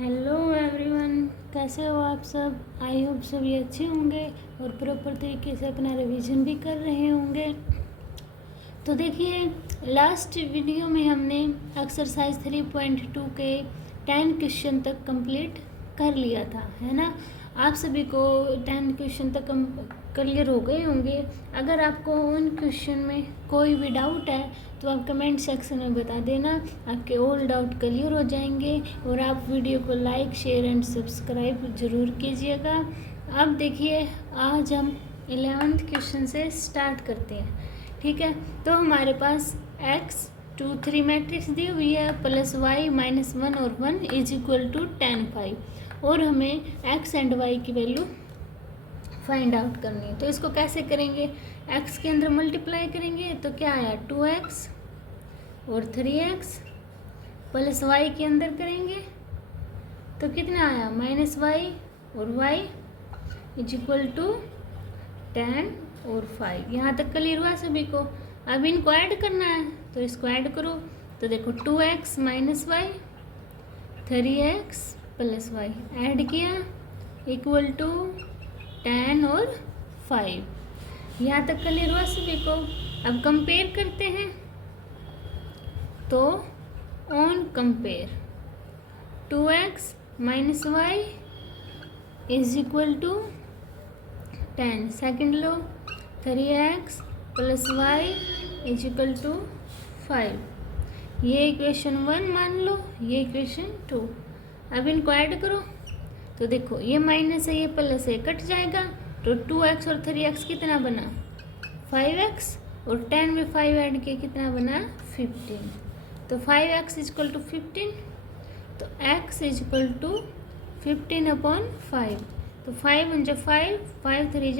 Hello everyone, कैसे हो आप सब। आई होप सभी अच्छे होंगे और प्रॉपर तरीके से अपना रिवीजन भी कर रहे होंगे। तो देखिए, लास्ट वीडियो में हमने एक्सरसाइज 3.2 के 10 क्वेश्चन तक कंप्लीट कर लिया था, है ना। आप सभी को 10 क्वेश्चन तक क्लियर हो गए होंगे। अगर आपको उन क्वेश्चन में कोई भी डाउट है तो आप कमेंट सेक्शन में बता देना, आपके ऑल डाउट क्लियर हो जाएंगे। और आप वीडियो को लाइक, शेयर एंड सब्सक्राइब ज़रूर कीजिएगा। अब देखिए, आज हम 11th क्वेश्चन से स्टार्ट करते हैं, ठीक है। तो हमारे पास x2 3 मैट्रिक्स दी हुई है, प्लस y -1 और 1 इज इक्वल टू 10 5, और हमें x एंड y की वैल्यू फाइंड आउट करनी है। तो इसको कैसे करेंगे, x के अंदर मल्टीप्लाई करेंगे तो क्या आया 2x और 3x, प्लस y के अंदर करेंगे तो कितना आया -y और y इज इक्वल टू 10 और 5। यहाँ तक क्लियर हुआ सभी को। अब इनको ऐड करना है तो इसको ऐड करो। तो देखो 2x -y 3x + y add किया इक्वल टू 10 और 5। यहाँ तक क्लियर हुआ सभी को। अब कंपेयर करते हैं तो on compare 2x -y is equal to 10। Second लो 3x + y is equal to 5। ये इक्वेशन 1 मान लो, ये इक्वेशन 2। अब इनको ऐड करो तो देखो, ये माइनस है, ये प्लस है, कट जाएगा। तो 2x और 3x कितना बना 5x, और 10 में 5 ऐड किया कितना बना 15। तो 5x इज इक्वल टू 15, तो x इज इक्वल टू 15/5। तो 5 × 5, 5 3 ×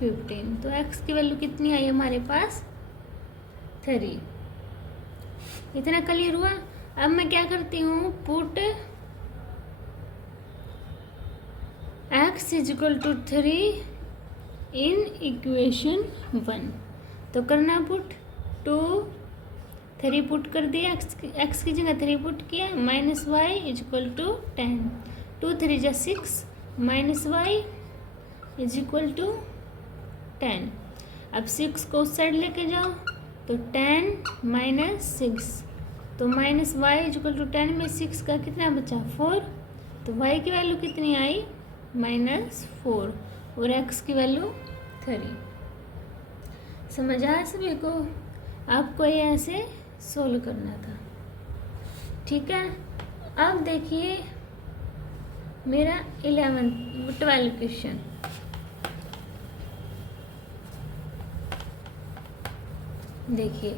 15। तो x की वैल्यू कितनी आई हमारे पास 3। इतना क्लियर हुआ। अब मैं क्या करती हूँ, put x is equal to 3 in equation 1। तो करना पुट 2 3 पुट कर दिया, x की जगह 3 पुट किया, -y is equal to 10। 2 3 × 6 -y is equal to 10। अब 6 को उस साइड लेके जाओ तो 10 - 6, तो -y इज इक्वल टू 10 में 6 का कितना बचा 4। तो y की वैल्यू कितनी आई -4 और x की वैल्यू 3। समझ आया सभी को। आपको ये ऐसे सोल्व करना था, ठीक है। अब देखिए मेरा 12 क्वेश्चन। देखिए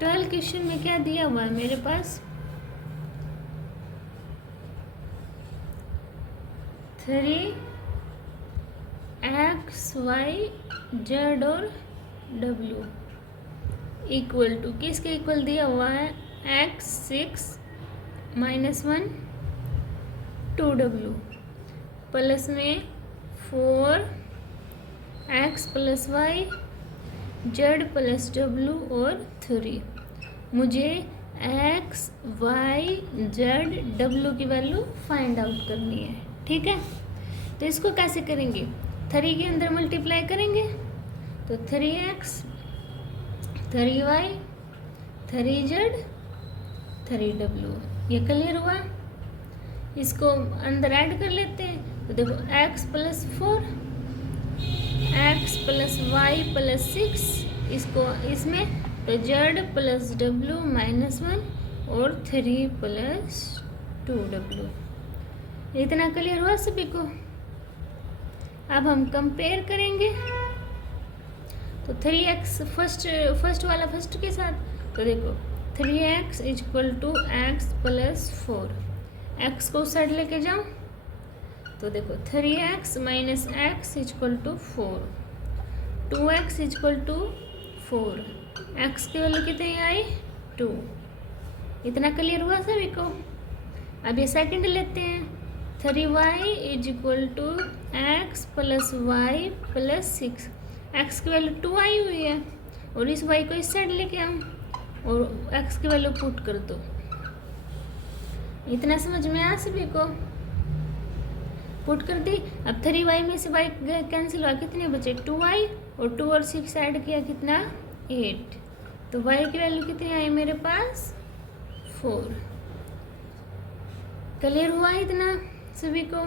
12 क्वेश्चन में क्या दिया हुआ है मेरे पास, 3x y z और w इक्वल टू, किसके इक्वल दिया हुआ है x 6 -1 2w, प्लस में 4x + y z + w और 3। मुझे x y z w की वैल्यू फाइंड आउट करनी है, ठीक है। तो इसको कैसे करेंगे, 3 के अंदर मल्टीप्लाई करेंगे तो 3x 3y 3z 3w। ये क्लियर हुआ। इसको अंदर ऐड कर लेते हैं तो देखो x + 4 x + y + 6, इसको इसमें तो z + w -1 और 3 + 2w। इतना क्लियर हुआ सभी को। अब हम कंपेयर करेंगे तो 3x फर्स्ट वाला फर्स्ट के साथ, तो देखो 3x is equal to x + 4। x को साइड लेके जाओ तो देखो 3x - x is equal to 4, 2x is equal to 4, x की वैल्यू कितनी आई 2। इतना क्लियर हुआ सभी को। अब ये सेकंड लेते हैं, 3y is equal to x + y + 6। x की वैल्यू 2 आई हुई है और इस y को इस साइड लेके आओ और x की वैल्यू पुट कर दो। इतना समझ में आया सभी को? पुट कर दी। अब 3y में से y कैंसिल हुआ, कितने बचे 2y, और 2 और 6 ऐड किया कितना 8, तो y की वैल्यू कितनी आई मेरे पास 4। क्लियर हुआ इतना सभी को?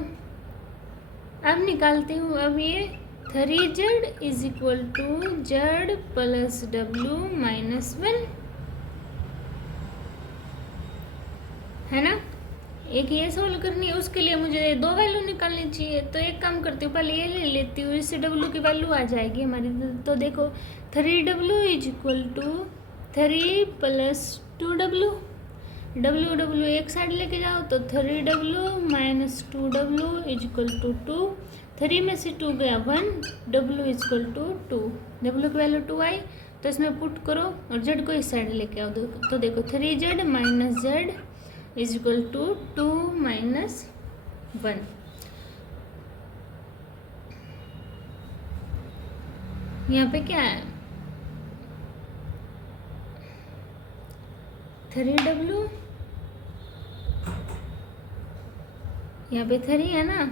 अब निकालती हूँ। अब ये 3z is equal to z plus w minus 1 है ना। एक ये सोल्व करनी है, उसके लिए मुझे 2 वैल्यू निकालनी चाहिए। तो एक काम करती हूँ, पहले ये ले लेती हूँ, इससे w की वैल्यू आ जाएगी हमारी। तो देखो 3w is equal to 3 plus 2w, w एक साइड लेके जाओ तो 3w minus 2w is equal to 2, 3 में से 2 गया 1, w is equal to 2, w की वैल्यू 2 आई, तो इसमें पुट करो और z को इस साइड लेके आओ। तो देखो 3z minus z is equal to 2 minus 1। यहाँ पे क्या है 3w, यहाँ पे 3 है ना,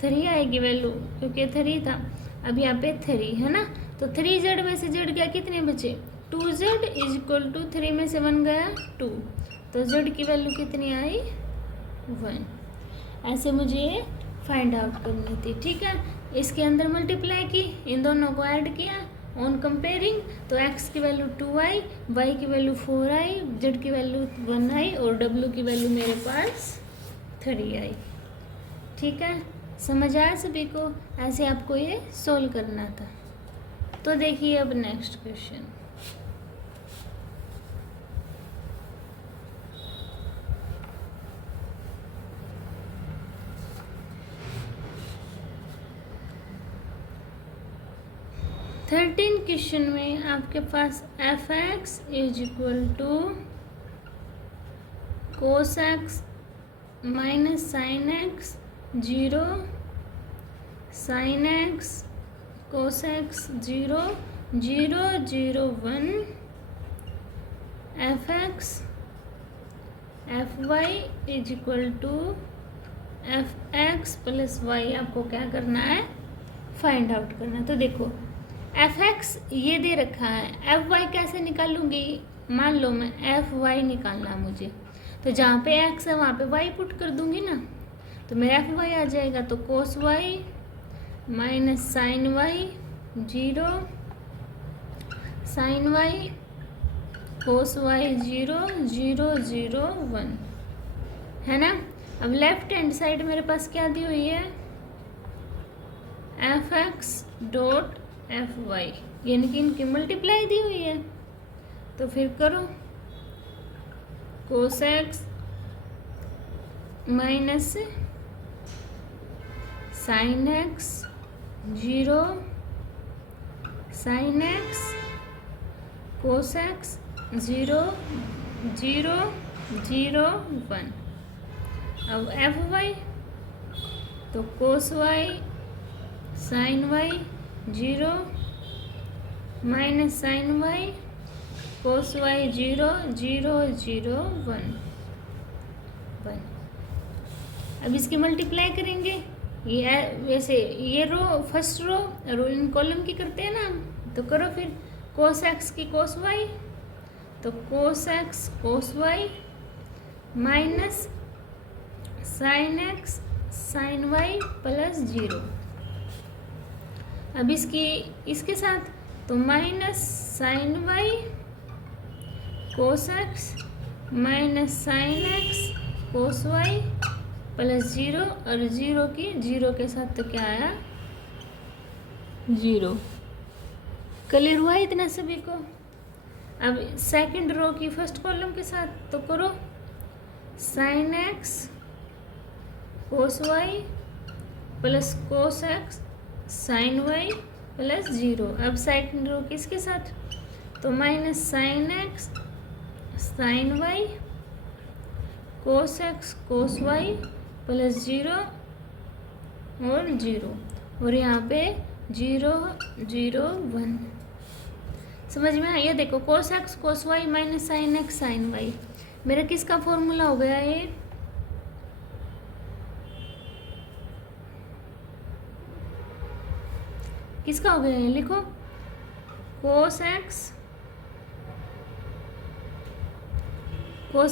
3 आएगी वैल्यू क्योंकि 3 था। अब यहाँ पे 3 है ना, तो 3z में से z गया, कितने बचे 2z इज इक्वल टू 3 में से 1 गया 2, तो z की वैल्यू कितनी आई 1। ऐसे मुझे फाइंड आउट करनी थी, ठीक है। इसके अंदर मल्टीप्लाई की, इन दोनों को ऐड किया ऑन कंपेयरिंग, तो x की वैल्यू 2 आई, y की वैल्यू 4 आई, z की वैल्यू 1 आई और w की वैल्यू मेरे पास 3 आई। ठीक है, समझ आया सभी को? ऐसे आपको ये सोल्व करना था। तो देखिए अब नेक्स्ट क्वेश्चन। थर्टीन क्वेश्चन में आपके पास f x is equal to cos x minus sine x 0, sine x cos x 0, 0 0 1, f x f y is equal to f x plus y. आपको क्या करना है, फाइंड आउट करना। तो देखो एफ एक्स ये दे रखा है, एफ वाई कैसे निकालूंगी, मान लो मैं एफ वाई निकालना है मुझे, तो जहाँ पे एक्स है वहाँ पे वाई पुट कर दूंगी ना, तो मेरा एफ वाई आ जाएगा। तो cos y minus sine y 0, sine y cos y 0, 0 0 1 है ना। अब लेफ्ट हैंड साइड मेरे पास क्या दी हुई है, F X dot F Y, यानी कि इनकी मल्टीप्लाई दी हुई है। तो फिर करो cos x minus sine x 0, sine x cos x 0, 0 0 1। अब एफ वाई, तो cos y sine y 0 minus sine y cos y 0, 0 0 1 1। अब इसकी मल्टीप्लाई करेंगे, ये वैसे ये रो फर्स्ट रो इन कॉलम की करते हैं ना, तो करो फिर कोस एक्स की कोस वाई, तो cos x cos y minus sine x sine y plus 0। अब इसके साथ तो minus sine y cos x minus sine x cos y plus 0, और 0 के साथ तो क्या आया 0। क्लियर हुआ इतना सभी को? अब सेकंड रो की फर्स्ट कॉलम के साथ तो करो sine x cos y plus cos x sine y plus 0। अब सेकंड रो किसके साथ, तो minus sine x sine y cos x cos y plus 0 और 0, और यहाँ पे 0 0 1। समझ में आया? ये देखो cos x cos y minus sine x sine y, मेरा किसका फॉर्मूला हो गया ये? किसका हो गया ये? लिखो, cos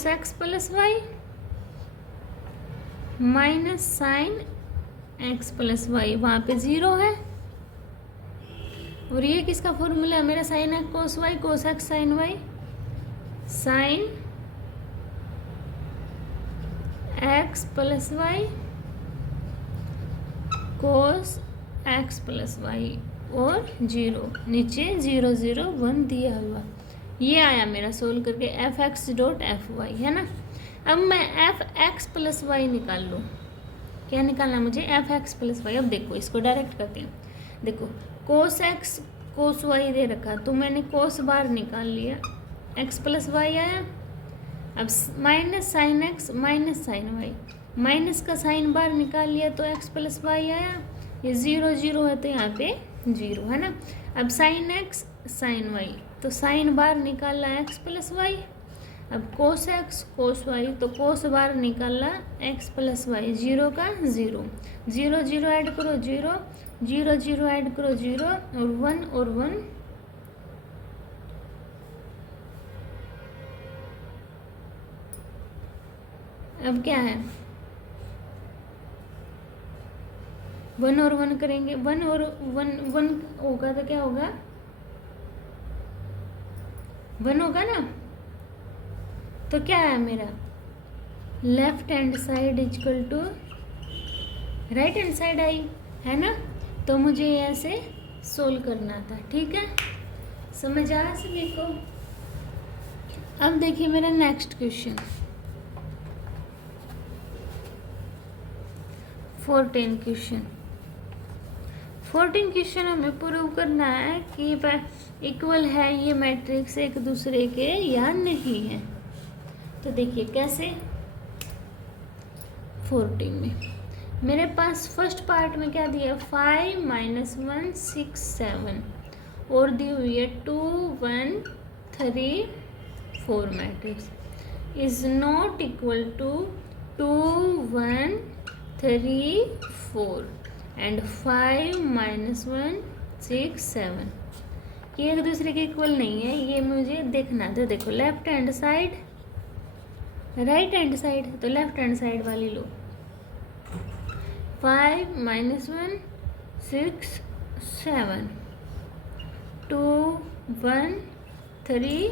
x plus Y minus sine x plus Y, वहाँ पे 0 है। और ये किसका फॉर्मूला है मेरा? Sine x cos y, cos x sine y, sine x plus y cos x plus y और 0, नीचे 0 0 1 दिया हुआ। ये आया मेरा सोल्व करके F X dot F Y, है ना। अब मैं एफ एक्स प्लस वाई निकाल लूँ। क्या निकालना मुझे? F x plus Y. अब देखो इसको डायरेक्ट करते हैं। देखो cos x cos why they रखा, तो मैंने कोस बार निकाल लिया, एक्स प्लस वाई आया। अब minus sine X minus sine Y, minus का साइन बार निकाल लिया तो एक्स प्लस वाई आया। ये 0 0 है तो यहाँ पे 0 है ना। अब साइन एक्स साइन वाई, तो साइन बार निकाला एक्स प्लस वाई। अब कोस एक्स कोस वाई, तो कोस बार निकाला एक्स प्लस वाई, 0 का 0 0 0 ऐड करो 0 0 0 ऐड करो 0 और 1 और 1 अब क्या है? 1 और 1 करेंगे, 1 और 1 होगा तो क्या होगा? 1 होगा ना। तो क्या है मेरा? Left hand side equal to right hand side आई, है ना। तो मुझे ऐसे सोल्व करना था, ठीक है। समझ आया सभी को? अब देखिए मेरा नेक्स्ट क्वेश्चन 14 क्वेश्चन हमें प्रूव करना है कि इक्वल है ये मैट्रिक्स एक दूसरे के या नहीं है। तो देखिए कैसे। 14 में मेरे पास फर्स्ट पार्ट में क्या दिया? 5 -1 6 7 और दी हुई है 2 1 3 4 matrix is not equal to 2 1 3 4 and 5 -1 6 7। ये एक दूसरे के इक्वल नहीं है, ये मुझे देखना था। देखो left hand side right hand side, तो लेफ्ट हैंड साइड वाली लो। 5 -1 6 7 2 1 3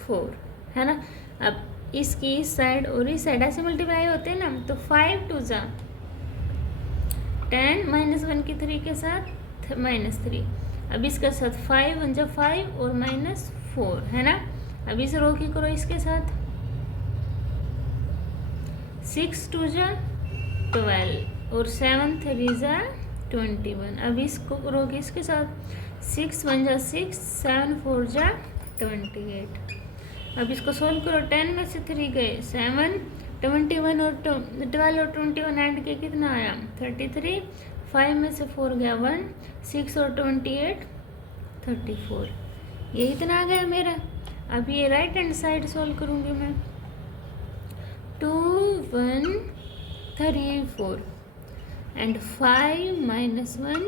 4, है ना। अब इसकी इस साइड और इस साइड ऐसे मल्टीप्लाई होते हैं ना, तो 5 2 जा 10 -1 की 3 के साथ -3। अब इसके साथ 5 1 जा 5 और -4, है ना। अब इस रो की करो इसके साथ 6 2 जा 12 और 7 3 जा 21। अब इसको रो की इसके साथ 6 1 जा 6 7 4 जा 28। अब इसको सोल्व करो। 10 में से 3 गए 7 21 और 12 और 21 ऐड के कितना आया? 33। 5 में से 4 गया 1 6 और 28 34। ये इतना आ गया मेरा। अब ये राइट हैंड साइड सोल्व करूँगी मैं। 2 1 3 4 एंड 5 -1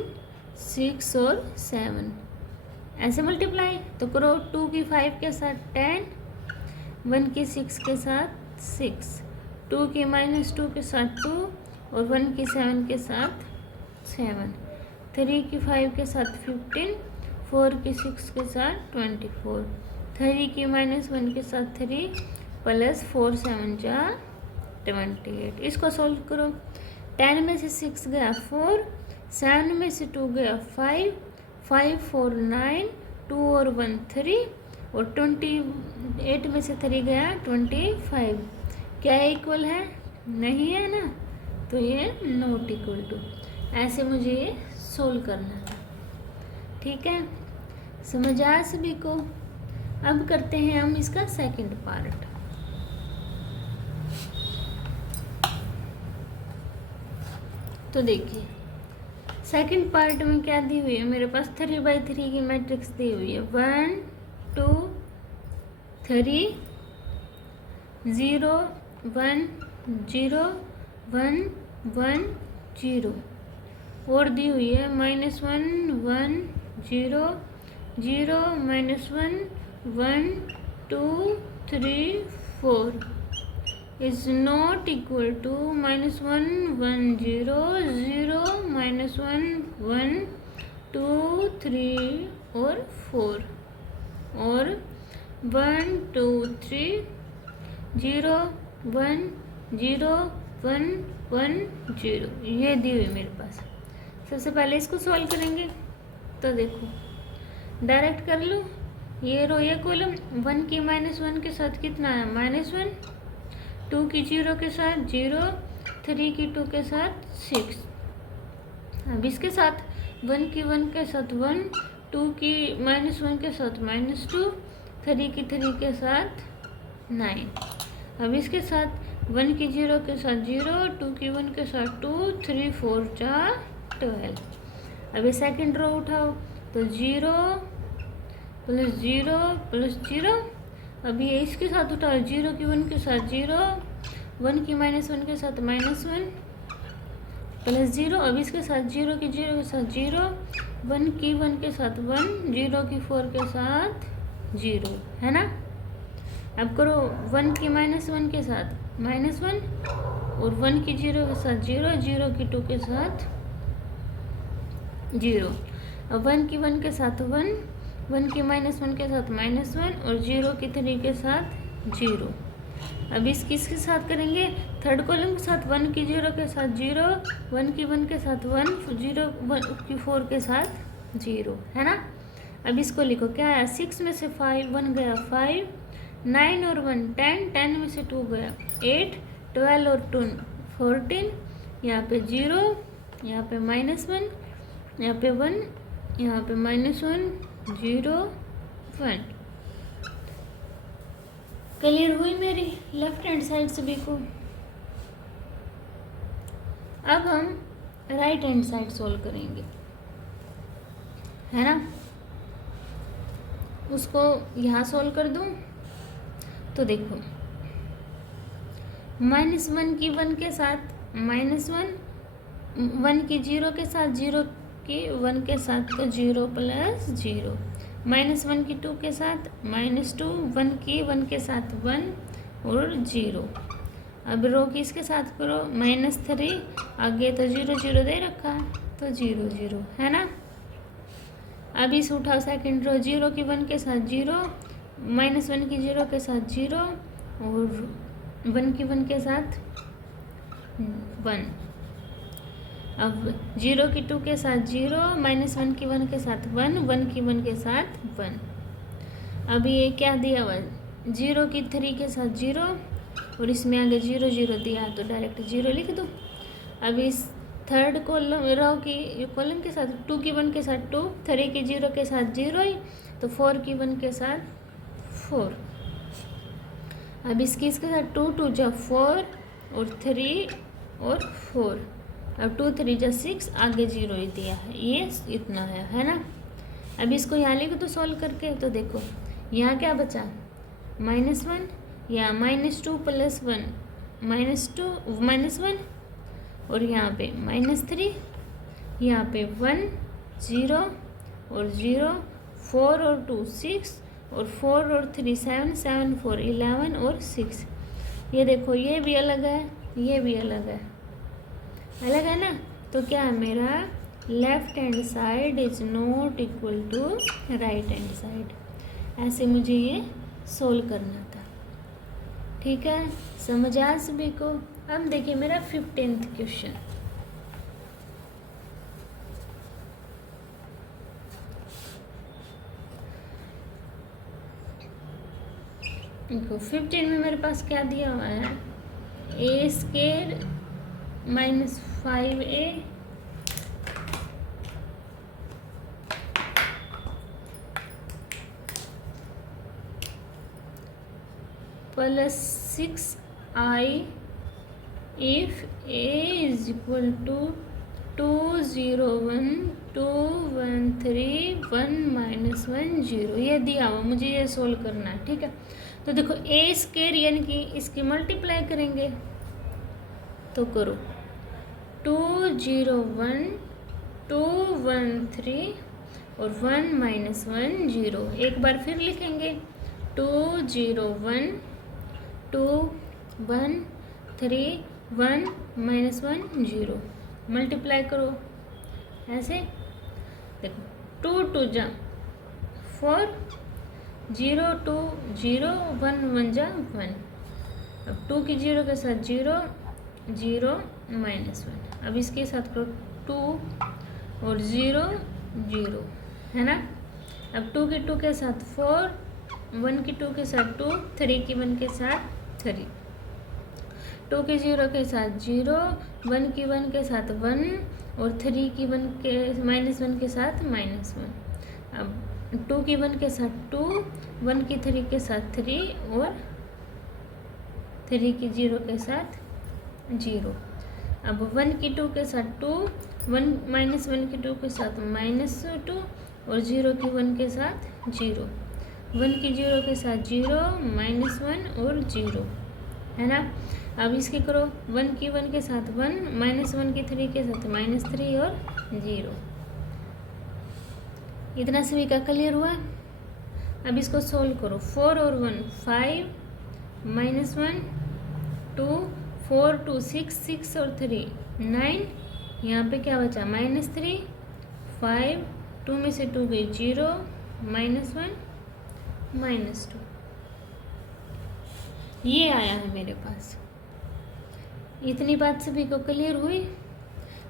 6 और 7 ऐसे मल्टीप्लाई तो करो। 2 की 5 के साथ 10, 1 की 6 के साथ 6, 2 की -2 के साथ 2 और 1 की 7 के साथ 7, 3 की 5 के साथ 15, 4 की 6 के साथ 24, 3 की -1 के साथ 3 प्लस 4 7 जा 28। इसको सोल्व करो। 10 में से 6 गया 4, 7 में से 2 गया 5, 5 4 9, 2 और 1 3 और 28 में से 3 गया 25। क्या इक्वल है? नहीं है ना, तो ये नॉट इक्वल टू। ऐसे मुझे ये सोल्व करना है, ठीक है। समझ आया सभी को? अब करते हैं हम इसका सेकंड पार्ट। तो देखिए सेकंड पार्ट में क्या दी हुई है मेरे पास? 3/3 की मैट्रिक्स दी हुई है। 1 2 3 0 1 0 1 1 0 और दी हुई है -1 1 0 0 -1 1 2 3 4 is not equal to -1 1 0 0 -1 1 2 3 और 4 और 1 2 3 0 1 0 1 1 0 ये दी हुई मेरे पास। सबसे पहले इसको सॉल्व करेंगे तो देखो डायरेक्ट कर लो, ये रो ये कॉलम 1 की -1 के साथ कितना है -1, 2 की 0 के साथ 0, 3 की 2 के साथ 6। अब इसके साथ 1 की 1 के साथ 1, 2 की -1 के साथ -2, 3 की 3 के साथ 9। अब इसके साथ 1 की 0 के साथ 0, 2 की 1 के साथ 2, 3 4 4 12। अब ये सेकंड रो उठाओ तो 0 प्लस 0 प्लस 0। अब ये इसके साथ उठाओ 0 की 1 के साथ 0, 1 की -1 के साथ -1 प्लस 0। अब इसके साथ 0 की 0 के साथ 0, 1 की 1 के साथ 1, 0 की 4 के साथ 0, है ना। अब करो 1 की -1 के साथ -1 और 1 की 0 के साथ 0, 0 की 2 के साथ 0। अब 1 की 1 के साथ 1, 1 की -1 के साथ -1 और 0 की 3 के साथ 0। अब इसके साथ करेंगे थर्ड कॉलम के साथ 1 की 0 के साथ 0, 1 की 1 के साथ 1, 0 1 की 4 के साथ 0, है ना। अब इसको लिखो क्या है, 6 में से 5 1 गया 5, 9 और 1 10, 10 में से 2 गया 8, 12 और 2 14, यहाँ पे 0, यहाँ पे -1, यहाँ पे 1, यहाँ पे -1 0 1। क्लियर हुई मेरी लेफ्ट हैंड साइड सभी को। अब हम राइट हैंड साइड सोल्व करेंगे, है ना। उसको यहाँ सोल्व कर दूँ तो देखो -1 की 1 के साथ -1, 1 की 0 के साथ 0 की 1 के साथ तो 0 प्लस 0, -1 की 2 के साथ -2, 1 की 1 के साथ 1 और 0। अब रो की इसके साथ करो -3, आगे तो 0 0 दे रखा है तो 0 0, है ना। अब इस उठाओ सेकंड रो 0 की 1 के साथ 0, -1 की 0 के साथ 0 और 1 की 1 के साथ 1। अब 0 की 2 के साथ 0, -1 की 1 के साथ 1, 1 की 1 के साथ 1। अब ये क्या दिया हुआ, 0 की 3 के साथ 0 और इसमें आगे 0 0 दिया तो डायरेक्ट 0 लिख दो। अब इस थर्ड कॉलम रो की कॉलम के साथ 2 की 1 के साथ 2, 3 की 0 के साथ 0 ही तो 4 की 1 के साथ 4। अब इसके साथ 2 2 जा 4 और 3 और 4। अब 2 3 जा 6, आगे 0 ही दिया है, ये इतना है ना। अब इसको यहाँ लिख दो सॉल्व करके तो देखो यहाँ क्या बचा -1 या -2 प्लस 1 -2 -1 और यहाँ पे -3, यहाँ पे 1 0 और 0, 4 और 2 6 और 4 और 3 7 7 4 11 और 6। ये देखो ये भी अलग है, ये भी अलग है ना। तो क्या है मेरा left hand side is not equal to right hand side. ऐसे मुझे ये सोल्व करना था, ठीक है। समझ आया सभी को। अब देखिए मेरा 15th क्वेश्चन। देखो 15 में मेरे पास क्या दिया हुआ है, a² - 5a plus 6i if a is equal to 2 0 1 2 1 3 1 -1 0। ये दिया हुआ मुझे ये सोल्व करना है, ठीक है। तो देखो ए स्केयर यानी कि इसकी मल्टीप्लाई करेंगे, तो करो 2 0 1 2 1 3 और 1 माइनस 1 0। एक बार फिर लिखेंगे 2 0 1 2 1 3 1 माइनस 1 0। मल्टीप्लाई करो ऐसे, देखो 2 2 जा 4 0 2 0 1 1 जा 1। अब 2 की 0 के साथ 0 0 माइनस 1। अब इसके साथ करो 2 और 0 0 है ना। अब 2 की 2 के साथ 4, 1 की 2 के साथ 2, 3 की 1 के साथ 3, 2 की 0 के साथ 0, 1 की 1 के साथ 1 और 3 की 1 के माइनस 1 के साथ माइनस 1। अब 2 की 1 के साथ 2, 1 की 3 के साथ 3 और 3 की 0 के साथ 0। अब 1 की 2 के साथ 2, 1 माइनस 1 की 2 के साथ माइनस 2 और 0 की 1 के साथ 0, 1 की 0 के साथ 0 माइनस 1 और 0 है ना। अब इसकी करो 1 की 1 के साथ 1, माइनस 1 की 3 के साथ माइनस 3 और 0। इतना सभी का क्लियर हुआ। अब इसको सोल्व करो 4 और 1 5 माइनस 1 2 4 2 6 6 और 3 9। यहाँ पे क्या बचा माइनस 3 5, 2 में से 2 गई 0 माइनस 1 माइनस 2। ये आया है मेरे पास। इतनी बात सभी को क्लियर हुई।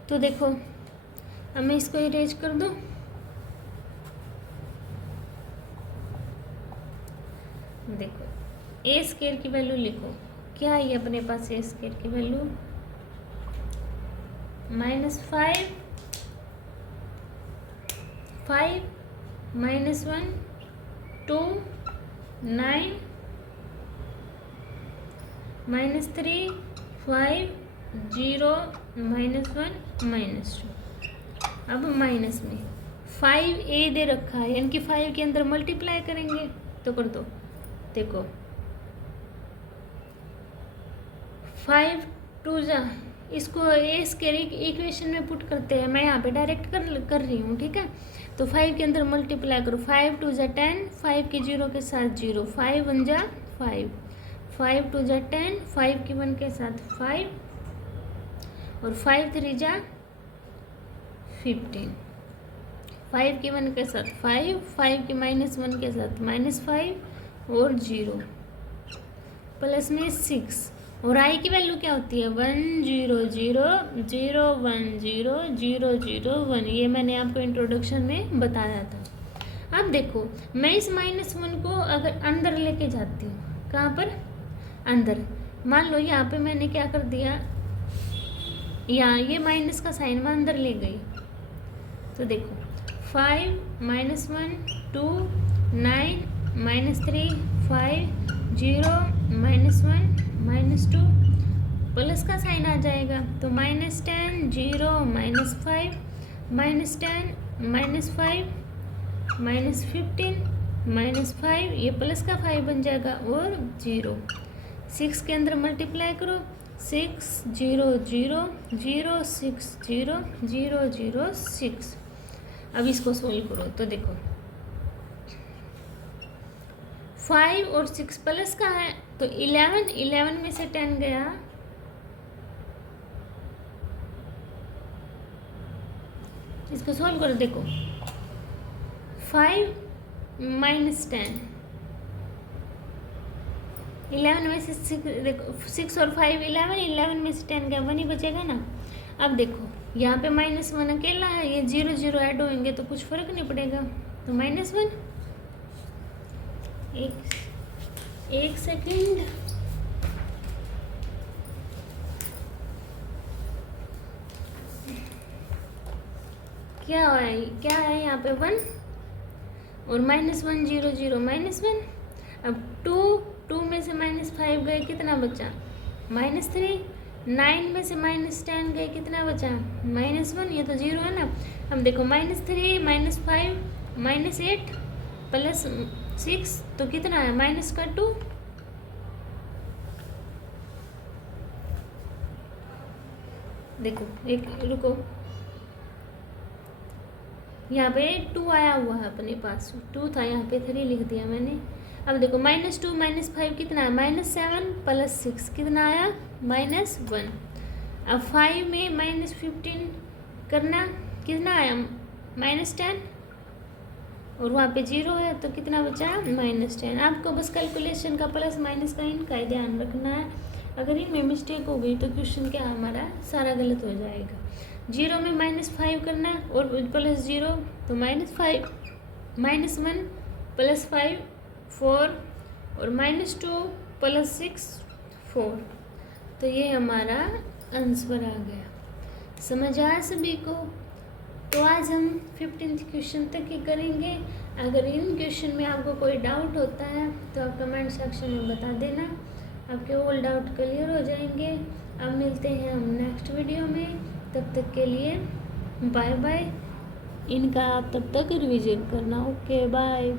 तो देखो अब मैं इसको इरेज कर दूं। देखो ए स्केयर की वैल्यू लिखो, क्या है अपने पास ए स्केयर की value -5 5 minus 1 2 9 minus 3 5 0 minus 1 minus 2। अब माइनस में 5a दे रखा है, यानी कि 5 के अंदर मल्टीप्लाई करेंगे, तो कर दो। देखो 5 2 जा, इसको ए स्केयर इक्वेशन में पुट करते हैं। मैं यहाँ पे डायरेक्ट कर रही हूँ, ठीक है। तो 5 के अंदर मल्टीप्लाई करो, 5 2 जा 10, 5 की 0 के साथ 0, 5 1 जा 5, 5 2 जा 10, 5 की 1 के साथ 5 और 5 3 जा 15, 5 की 1 के साथ 5, 5 की माइनस 1 के साथ -5 और 0 प्लस में 6। और आई की वैल्यू क्या होती है 1 0 0 0 1 0 0 0 1। ये मैंने आपको इंट्रोडक्शन में बताया था। अब देखो मैं इस -1 को अगर अंदर लेके जाती हूँ, कहाँ पर अंदर, मान लो यहाँ पे मैंने क्या कर दिया, यहाँ ये माइनस का साइन मैं अंदर ले गई। तो देखो 5 -1 2 9 -3 5 0 -1 -2 प्लस का साइन आ जाएगा, तो -10 0 -5 -10 -5 -15 -5, ये प्लस का 5 बन जाएगा और 0। 6 के अंदर मल्टीप्लाई करो, 6 0 0 0 6 0 0 0 6। अब इसको सोल्व करो, तो देखो 5 और 6 प्लस का है, तो 11 में से 10 गया, इसको सोल्व करो। देखो 5 - 10, 11 में से 6, देखो 6 और 5 11 में से 10 गया, 1 ही बचेगा ना। अब देखो यहाँ पे -1 अकेला है, ये 0 0 ऐड होंगे तो कुछ फर्क नहीं पड़ेगा, तो -1। एक सेकेंड, क्या है यहाँ पे 1 और -1 0 0 -1। अब 2 में से -5 गए, कितना बचा -3, 9 में से -10 गए, कितना बचा -1, ये तो 0 है ना। अब देखो -3 -5 -8 +6 तो कितना है -2, देखो एक रुको, यहाँ पे 2 आया हुआ है अपने पास, 2 था, यहाँ पे 3 लिख दिया मैंने। अब देखो -2 -5 कितना है, -7 + 6 कितना आया, -1। अब 5 में -15 करना, कितना आया, -10, और वहाँ पे 0 है तो कितना बचा, -10। आपको बस कैलकुलेशन का प्लस माइनस का इनका ही ध्यान रखना है। अगर इनमें मिस्टेक हो गई तो क्वेश्चन क्या हमारा सारा गलत हो जाएगा। 0 में -5 करना और +0 तो -5, -1 + 5 4, और -2 + 6 4। तो ये हमारा आंसर आ गया। समझ आया सभी को? तो आज हम 15th क्वेश्चन तक ही करेंगे। अगर इन क्वेश्चन में आपको कोई डाउट होता है तो आप कमेंट सेक्शन में बता देना, आपके ऑल डाउट क्लियर हो जाएंगे। अब मिलते हैं हम नेक्स्ट वीडियो में, तब तक के लिए बाय बाय। इनका आप तब तक रिवीजन करना। Okay bye.